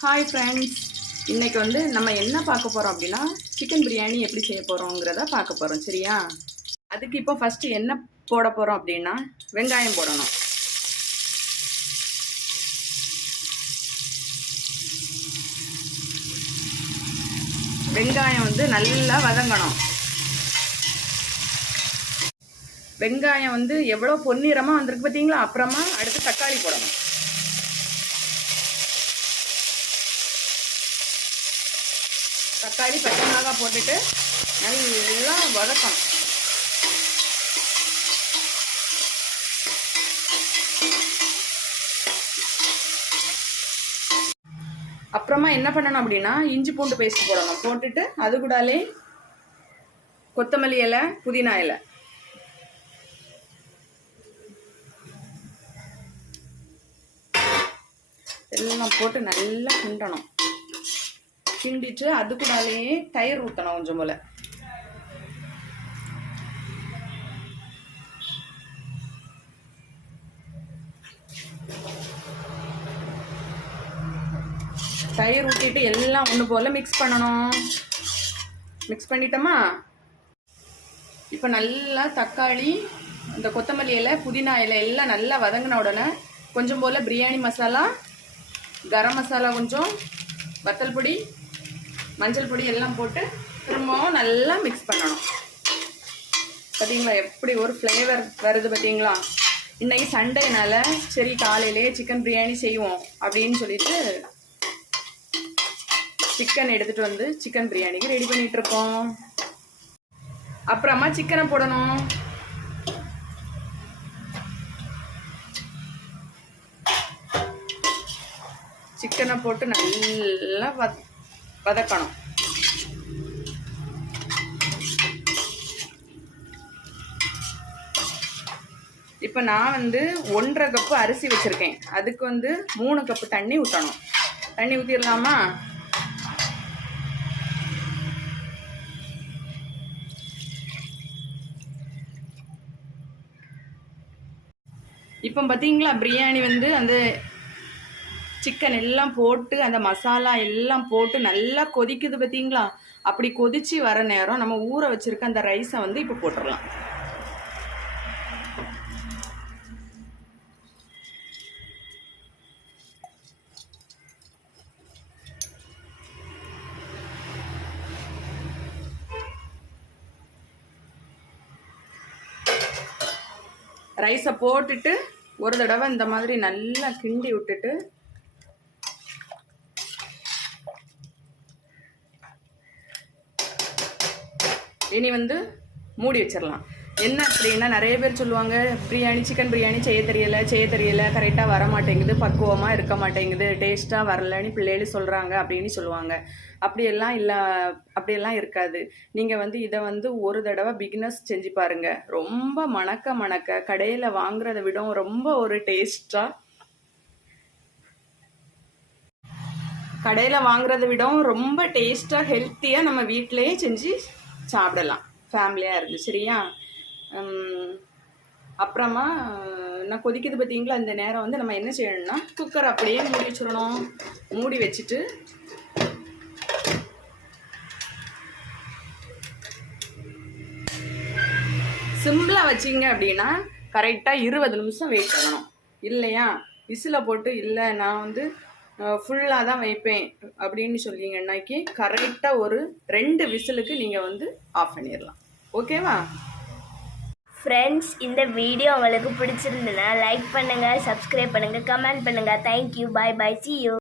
Hi friends, இன்றைக்கி வந்து நம்ம என்ன பார்க்க போகிறோம் அப்படின்னா சிக்கன் பிரியாணி எப்படி செய்ய போகிறோங்கிறத பார்க்க போகிறோம். சரியா? அதுக்கு இப்போ ஃபஸ்ட்டு என்ன போட போகிறோம் அப்படின்னா வெங்காயம் போடணும். வெங்காயம் வந்து நல்லா வதங்கணும். வெங்காயம் வந்து எவ்வளோ பொன்னிறமாக வந்திருக்கு பார்த்தீங்களா? அப்புறமா அடுத்து தக்காளி போடணும். தக்காளி பச்சை மிளகாய் போட்டுட்டு நல்லா வதக்கணும். அப்புறமா என்ன பண்ணணும் அப்படின்னா இஞ்சி பூண்டு பேஸ்ட் போடணும். போட்டுட்டு அது கூடாலே கொத்தமல்லி இலை, புதினா இலை, எல்லாம் போட்டு நல்லா கிண்டணும். கிண்டிட்டு அது கூடாலே தயிர் ஊற்றணும் கொஞ்சம் போல. தயிர் ஊற்றிட்டு எல்லாம் ஒன்று போல் மிக்ஸ் பண்ணணும். மிக்ஸ் பண்ணிட்டோமா? இப்போ நல்லா தக்காளி, இந்த கொத்தமல்லி இலை, புதினா இலை எல்லாம் நல்லா வதங்கின உடனே கொஞ்சம் போல் பிரியாணி மசாலா, கரம் மசாலா, கொஞ்சம் வத்தல் பொடி, மஞ்சள் பொடி எல்லாம் போட்டு திரும்பவும் நல்லா மிக்ஸ் பண்ணணும். பார்த்தீங்களா எப்படி ஒரு ஃப்ளேவர் வருது பார்த்தீங்களா? இன்றைக்கி சண்டேனால சரி காலையிலே சிக்கன் பிரியாணி செய்வோம் அப்படின்னு சொல்லிட்டு சிக்கன் எடுத்துகிட்டு வந்து சிக்கன் பிரியாணிக்கு ரெடி பண்ணிகிட்ருக்கோம். அப்புறமா சிக்கனை போடணும். சிக்கனை போட்டு நல்லா வதக்கணும். இப்போ நான் வந்து 1.5 கப்பு அரிசி வச்சுருக்கேன். அதுக்கு வந்து 3 கப்பு தண்ணி ஊற்றணும். தண்ணி ஊற்றிடலாமா? இப்போ பார்த்தீங்களா பிரியாணி வந்து அந்த சிக்கன் எல்லாம் போட்டு அந்த மசாலா எல்லாம் போட்டு நல்லா கொதிக்குது பார்த்தீங்களா? அப்படி கொதிச்சு வர நேரம் நம்ம ஊற வச்சிருக்க அந்த ரைஸை வந்து இப்போ போட்டுடலாம். ரைஸை போட்டுட்டு ஒரு தடவை இந்த மாதிரி நல்லா கிண்டி விட்டுட்டு இனி வந்து மூடி வச்சிடலாம். என்ன அப்படின்னா நிறைய பேர் சொல்லுவாங்க பிரியாணி, சிக்கன் பிரியாணி செய்ய தெரியலை, கரெக்டாக வர மாட்டேங்குது, பக்குவமாக இருக்க மாட்டேங்குது, டேஸ்ட்டாக வரலன்னு பிள்ளைகள் சொல்கிறாங்க அப்படின்னு சொல்லுவாங்க. அப்படியெல்லாம் இருக்காது. நீங்கள் வந்து இதை வந்து ஒரு தடவை பிகினர்ஸ் செஞ்சு பாருங்கள். ரொம்ப மணக்க கடையில் வாங்குறத விட ரொம்ப ஒரு டேஸ்ட்டாக, கடையில் வாங்குறத விட ரொம்ப டேஸ்ட்டாக ஹெல்த்தியாக நம்ம வீட்டிலையே செஞ்சு சாப்பிடலாம். ஃபேமிலியாக இருக்குது. சரியா? அப்புறமா நான் கொதிக்குது பார்த்தீங்களா? இந்த நேரம் வந்து நம்ம என்ன செய்யணும்னா குக்கர் அப்படியே மூடி வச்சிடணும். மூடி வச்சுட்டு சிம்பிளாக வச்சிங்க அப்படின்னா கரெக்டாக 20 நிமிஷம் வெயிட் பண்ணணும். இல்லையா விசில போட்டு இல்லை நான் வந்து ஃபுல்லாக தான் வைப்பேன் அப்படின்னு சொல்லிங்கன்னாக்கி கரெக்டாக ஒரு 2 விசிலுக்கு நீங்கள் வந்து ஆஃப் பண்ணிடலாம். ஓகேவா ஃப்ரெண்ட்ஸ்? இந்த வீடியோ உங்களுக்கு பிடிச்சிருந்ததுன்னா லைக் பண்ணுங்கள், சப்ஸ்கிரைப் பண்ணுங்கள், கமெண்ட் பண்ணுங்கள். Thank you. Bye bye. see you.